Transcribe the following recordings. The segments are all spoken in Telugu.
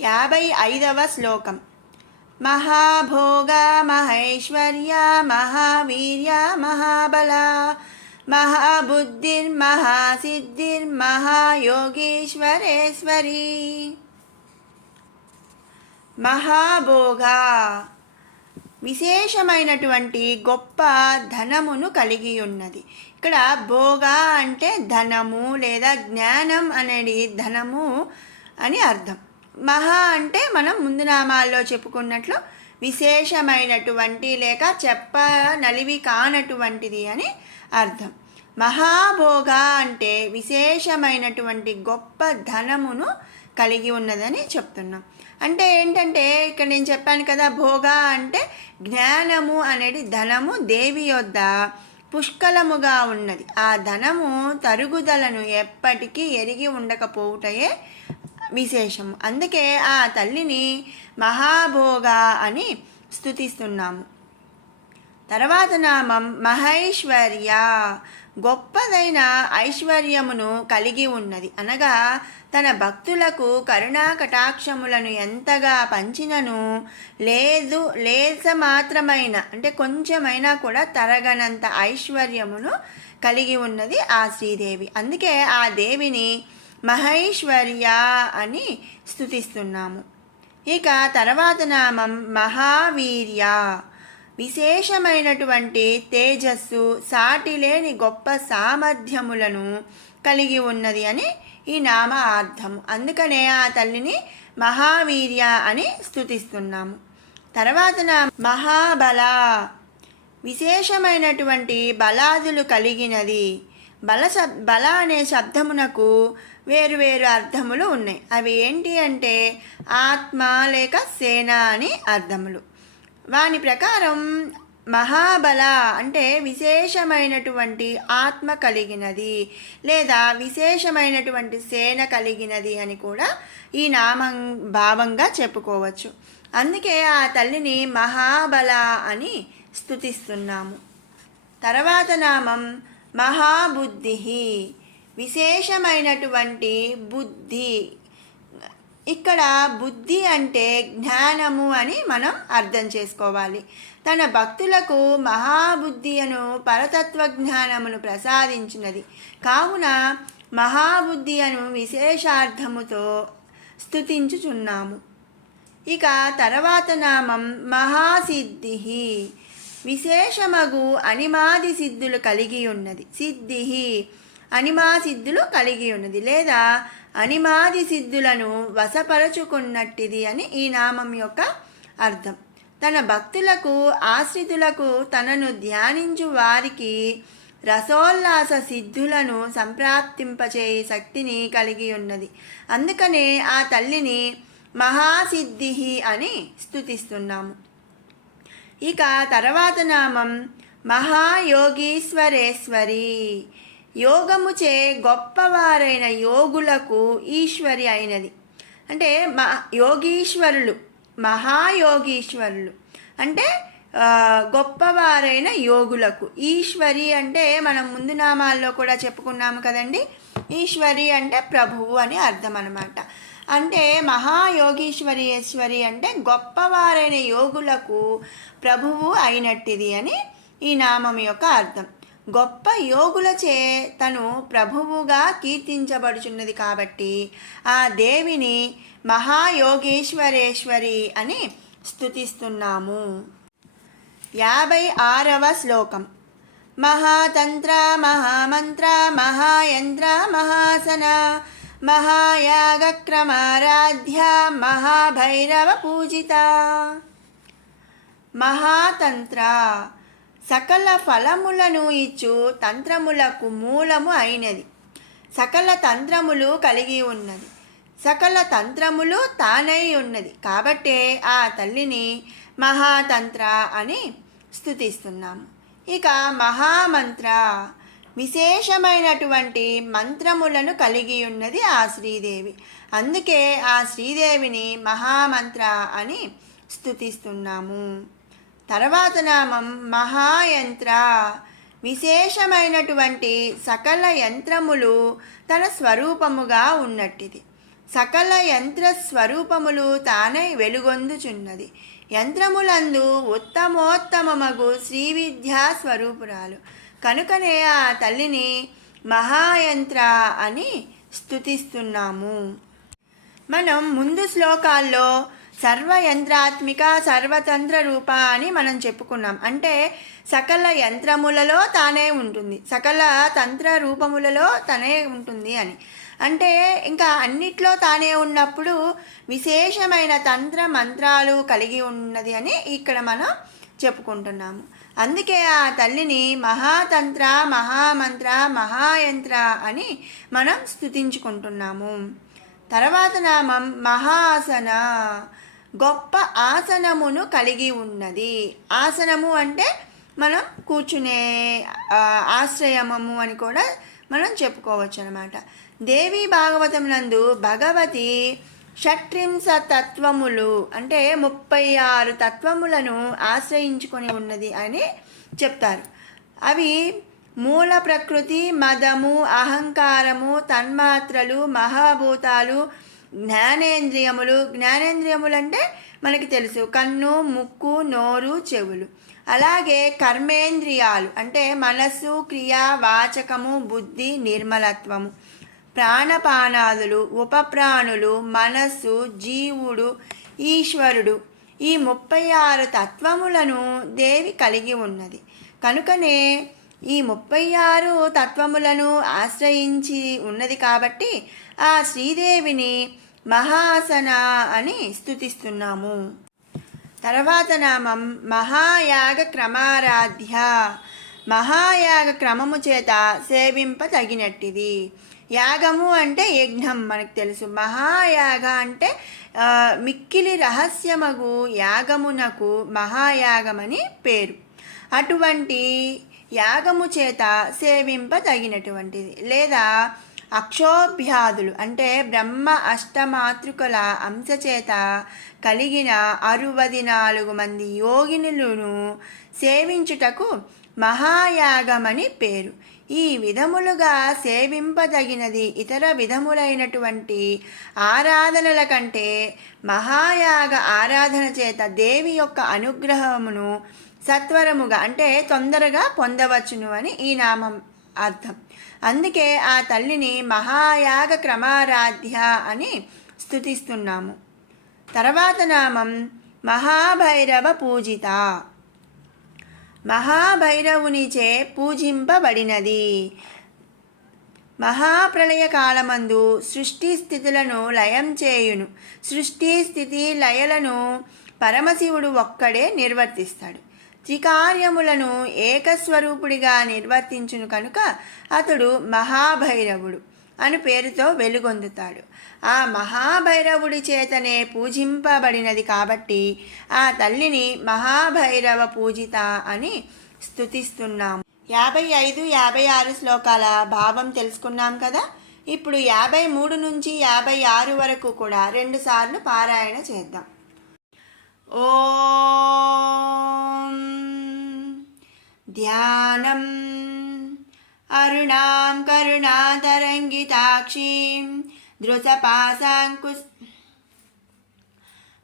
యాభై ఐదవ శ్లోకం. మహాభోగ మహేశ్వర్య మహావీర్య మహాబల మహాబుద్ధిర్మహాసిద్ధిర్మహాయోగీశ్వరేశ్వరీ మహాభోగ విశేషమైనటువంటి గొప్ప ధనమును కలిగి ఉన్నది. ఇక్కడ భోగ అంటే ధనము లేదా జ్ఞానం అనేది ధనము అని అర్థం. మహా అంటే మనం ముందు నామాల్లో చెప్పుకున్నట్లు విశేషమైనటువంటి లేక చెప్ప నలివి కానటువంటిది అని అర్థం. మహాభోగ అంటే విశేషమైనటువంటి గొప్ప ధనమును కలిగి ఉన్నదని చెప్తున్నాం. అంటే ఏంటంటే ఇక్కడ నేను చెప్పాను కదా భోగ అంటే జ్ఞానము అనేది ధనము దేవి యొద్ద పుష్కలముగా ఉన్నది. ఆ ధనము తరుగుదలను ఎప్పటికీ ఎరిగి ఉండకపోవుటయే విశేషం. అందుకే ఆ తల్లిని మహాభోగ అని స్థుతిస్తున్నాము తర్వాత నామం మహైశ్వర్య. గొప్పదైన ఐశ్వర్యమును కలిగి ఉన్నది. అనగా తన భక్తులకు కరుణా కటాక్షములను ఎంతగా పంచినను లేదు లేస మాత్రమైన అంటే కొంచెమైనా కూడా తరగనంత ఐశ్వర్యమును కలిగి ఉన్నది ఆ శ్రీదేవి. అందుకే ఆ దేవిని మహైశ్వర్య అని స్థుతిస్తున్నాము ఇక తర్వాత నామం మహావీర్య. విశేషమైనటువంటి తేజస్సు సాటిలేని గొప్ప సామర్థ్యములను కలిగి ఉన్నది అని ఈ నామ అర్థం అందుకనే ఆ తల్లిని మహావీర్య అని స్థుతిస్తున్నాము తర్వాత నా మహాబల. విశేషమైనటువంటి బలాదులు కలిగినది. బల శబ్ బల అనే శబ్దమునకు వేరు వేరు అర్థములు ఉన్నాయి. అవి ఏంటి అంటే ఆత్మ లేక సేన అని అర్థములు. వాని ప్రకారం మహాబల అంటే విశేషమైనటువంటి ఆత్మ కలిగినది లేదా విశేషమైనటువంటి సేన కలిగినది అని కూడా ఈ నామం భావంగా చెప్పుకోవచ్చు. అందుకే ఆ తల్లిని మహాబల అని స్థుతిస్తున్నాము తర్వాత నామం మహాబుద్ధి. విశేషమైనటువంటి బుద్ధి. ఇక్కడ బుద్ధి అంటే జ్ఞానము అని మనం అర్థం చేసుకోవాలి. తన భక్తులకు మహాబుద్ధి అను పరతత్వ జ్ఞానమును ప్రసాదించినది. కావున మహాబుద్ధి అను విశేషార్థముతో స్థుతించుచున్నాము ఇక తర్వాత నామం మహాసిద్ధి. విశేషమగు అనిమాది సిద్ధులు కలిగి ఉన్నది సిద్ధి అనిమా సిద్ధులు కలిగి ఉన్నది లేదా అనిమాది సిద్ధులను వశపరచుకున్నట్టిది అని ఈ నామం యొక్క అర్థం. తన భక్తులకు ఆశ్రితులకు తనను ధ్యానించు వారికి రసోల్లాస సిద్ధులను సంప్రాప్తింపచేయ శక్తిని కలిగి ఉన్నది అందుకనే ఆ తల్లిని మహాసిద్ధి అని స్థుతిస్తున్నాము ఇక తర్వాత నామం మహాయోగీశ్వరేశ్వరి. యోగముచే గొప్పవారైన యోగులకు ఈశ్వరి అయినది. అంటే మా యోగీశ్వరులు మహాయోగీశ్వరులు. అంటే గొప్పవారైన యోగులకు. ఈశ్వరి అంటే మనం ముందు నామాల్లో కూడా చెప్పుకున్నాము కదండి. ఈశ్వరి అంటే ప్రభువు అని అర్థం అనమాట అంటే మహాయోగీశ్వరీశ్వరి అంటే గొప్పవారైన యోగులకు ప్రభువు అయినట్టిది అని ఈ నామం యొక్క అర్థం. గొప్ప యోగులచే తను ప్రభువుగా కీర్తించబడుచున్నది కాబట్టి ఆ దేవిని మహాయోగేశ్వరేశ్వరి అని స్థుతిస్తున్నాము యాభై ఆరవ శ్లోకం. మహాతంత్ర మహామంత్ర మహాయంత్ర మహాసన మహాయాగక్రమారాధ్య మహాభైరవ పూజిత మహాతంత్ర. సకల ఫలములను ఇచ్చు తంత్రములకు మూలము అయినది. సకల తంత్రములు కలిగి ఉన్నది. సకల తంత్రములు తానై ఉన్నది. కాబట్టే ఆ తల్లిని మహాతంత్ర అని స్థుతిస్తున్నాము ఇక మహామంత్ర. విశేషమైనటువంటి మంత్రములను కలిగి ఉన్నది ఆ శ్రీదేవి. అందుకే ఆ శ్రీదేవిని మహామంత్ర అని స్థుతిస్తున్నాము తర్వాత నామం మహాయంత్ర. విశేషమైనటువంటి సకల యంత్రములు తన స్వరూపముగా ఉన్నట్టిది. సకల యంత్ర స్వరూపములు తానై వెలుగొందుచున్నది. యంత్రములందు ఉత్తమోత్తమమగు శ్రీ విద్యా స్వరూపురాలు. కనుకనే ఆ తల్లిని మహాయంత్ర అని స్తుతిస్తున్నాము. మనం ముందు శ్లోకాల్లో సర్వయంత్రాత్మిక సర్వతంత్ర రూప అని మనం చెప్పుకున్నాం. అంటే సకల యంత్రములలో తానే ఉంటుంది. సకల తంత్ర రూపములలో తనే ఉంటుంది అని. అంటే ఇంకా అన్నిట్లో తానే ఉన్నప్పుడు విశేషమైన తంత్ర మంత్రాలు కలిగి ఉన్నది అని ఇక్కడ మనం చెప్పుకుంటున్నాము. అందుకే ఆ తల్లిని మహాతంత్ర మహామంత్ర మహాయంత్ర అని మనం స్థుతించుకుంటున్నాము తర్వాత నామం మహాసన. గొప్ప ఆసనమును కలిగి ఉన్నది. ఆసనము అంటే మనం కూర్చునే ఆశ్రయమము అని కూడా మనం చెప్పుకోవచ్చు అనమాట దేవి భాగవతం నందు భగవతి షట్రింస తత్వములు అంటే ముప్పై ఆరు తత్వములను ఆశ్రయించుకొని ఉన్నది అని చెప్తారు. అవి మూల ప్రకృతి మదము అహంకారము తన్మాత్రలు మహాభూతాలు జ్ఞానేంద్రియములు. జ్ఞానేంద్రియములు అంటే మనకి తెలుసు. కన్ను ముక్కు నోరు చెవులు. అలాగే కర్మేంద్రియాలు అంటే మనస్సు క్రియ వాచకము బుద్ధి నిర్మలత్వము. ప్రాణపానాదులు ఉపప్రాణులు మనస్సు జీవుడు ఈశ్వరుడు ఈ ముప్పై ఆరు తత్వములను దేవి కలిగి ఉన్నది. కనుకనే ఈ ముప్పై ఆరు తత్వములను ఆశ్రయించి ఉన్నది కాబట్టి ఆ శ్రీదేవిని మహాసన అని స్తుతిస్తున్నాము. తర్వాత నామం మహాయాగ క్రమారాధ్య. మహాయాగ క్రమము చేత సేవింపదగినట్టిది యాగము అంటే యజ్ఞం మనకు తెలుసు. మహాయాగ అంటే మిక్కిలి రహస్యమగు యాగమునకు మహాయాగమని పేరు. అటువంటి యాగము చేత సేవింపదగినటువంటిది. లేదా అక్షోభ్యాదులు అంటే బ్రహ్మ అష్టమాతృకల అంశ చేత కలిగిన అరువది నాలుగు మంది యోగినులను సేవించుటకు మహాయాగమని పేరు. ఈ విధములుగా సేవింపదగినది ఇతర విధములైనటువంటి ఆరాధనల కంటే మహాయాగ ఆరాధన చేత దేవి యొక్క అనుగ్రహమును సత్వరముగా అంటే తొందరగా పొందవచ్చును అని ఈ నామం అర్థం. అందుకే ఆ తల్లిని మహాయాగ క్రమారాధ్య అని స్థుతిస్తున్నాము తర్వాత నామం మహాభైరవ పూజిత. మహాభైరవునిచే పూజింపబడినది. మహాప్రళయ కాలమందు సృష్టి స్థితులను లయం చేయును. సృష్టి స్థితి లయలను పరమశివుడు ఒక్కడే నిర్వర్తిస్తాడు. త్రికార్యములను ఏకస్వరూపుడిగా నిర్వర్తించును కనుక అతడు మహాభైరవుడు అని పేరుతో వెలుగొందుతాడు. ఆ మహాభైరవుడి చేతనే పూజింపబడినది కాబట్టి ఆ తల్లిని మహాభైరవ పూజిత అని స్థుతిస్తున్నాము యాభై ఐదు యాభై ఆరు శ్లోకాల భావం తెలుసుకున్నాం కదా? ఇప్పుడు యాభై మూడు నుంచి యాభై ఆరు వరకు కూడా రెండుసార్లు పారాయణ చేద్దాం. ఓం ధ్యానం అరుణాం కరుణాతరంగితాక్షీం धृतपाशाङ्कुश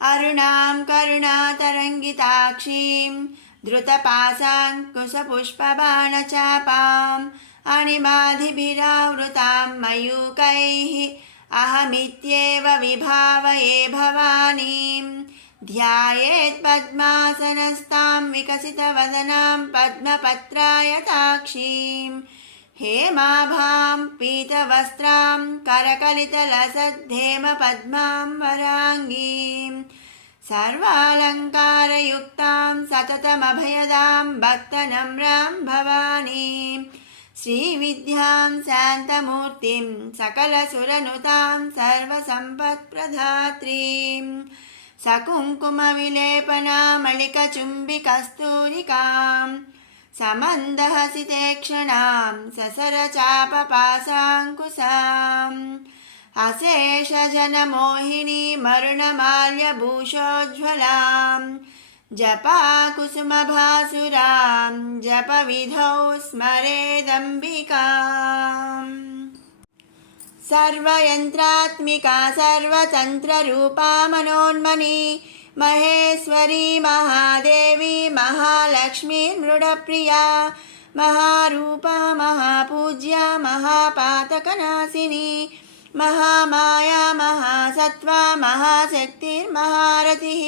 अरुणां करुणातरङ्गिताक्षीं धृतपाशाङ्कुशपुष्पबाणचापाम् अणिमाधिभिरावृतां मयूकैः अहमित्येव विभावये भवानीं। ध्यायेत् पद्मासनस्तां विकसितवदनां पद्मपत्रायताक्षीम्। हेमाभां पीतवस्त्रां करकलितलसद्धेमपद्मां वराङ्गीम् सर्वालङ्कारयुक्तां सततमभयदां भक्तनम्रां भवानीं श्रीविद्यां शान्तमूर्तिं सकलसुरनुतां सर्वसम्पत्प्रधात्रीं सकुङ्कुमविलेपनामलिकचुम्बिकस्तूरिकां समन्दहसितेक्षणां ससरचापपासाङ्कुशाम् अशेषजनमोहिनी मरुणमाल्यभूषोज्ज्वलां जपाकुसुमभासुरां जपविधौ स्मरेदम्बिकाम् सर्वयन्त्रात्मिका सर्वतन्त्ररूपा मनोन्मणि महेश्वरी महादेवी महालक्ष्मीर्मृडप्रिया महारूपा महापूज्या महापातकनाशिनी महामाया महासत्त्वा महाशक्तिर्महारथिः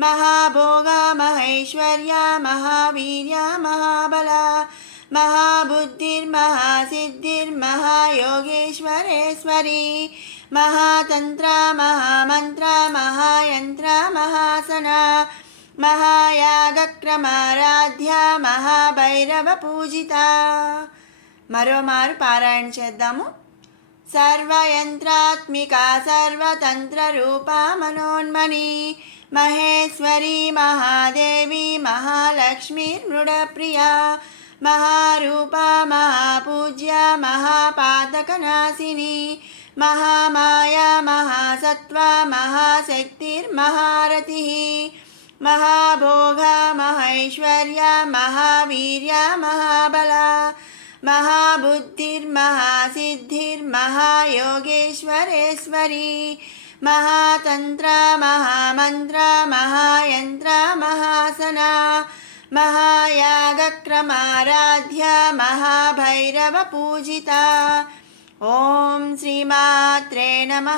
महाभोगा महेश्वर्या महावीर्या महाबला महाबुद्धिर्महासिद्धिर्महायोगेश्वरेश्वरी మహాతంత్ర మహామంత్ర మహాయంత్ర మహాసన మహాయాగక్రమారాధ్య మహాభైరవ పూజిత. మరోమారు పారాయణ చేద్దాము. సర్వయంత్రాత్మిక సర్వతంత్ర రూప మనోన్మణి మహేశ్వరి మహాదేవి మహాలక్ష్మి నృడప్రియ మహారూప మహాపూజ్య మహాపాతకనాశిని महामाया महासत्त्वा महाशक्तिर्महारथिः महाभोगा महैश्वर्या महावीर्या महाबला। महाबुद्धिर्महासिद्धिर्महायोगेश्वरेश्वरी महातन्त्र महामन्त्र महायन्त्र महासना। महायागक्रमाराध्या महाभैरवपूजिता। ఓం శ్రీమాత్రే నమ.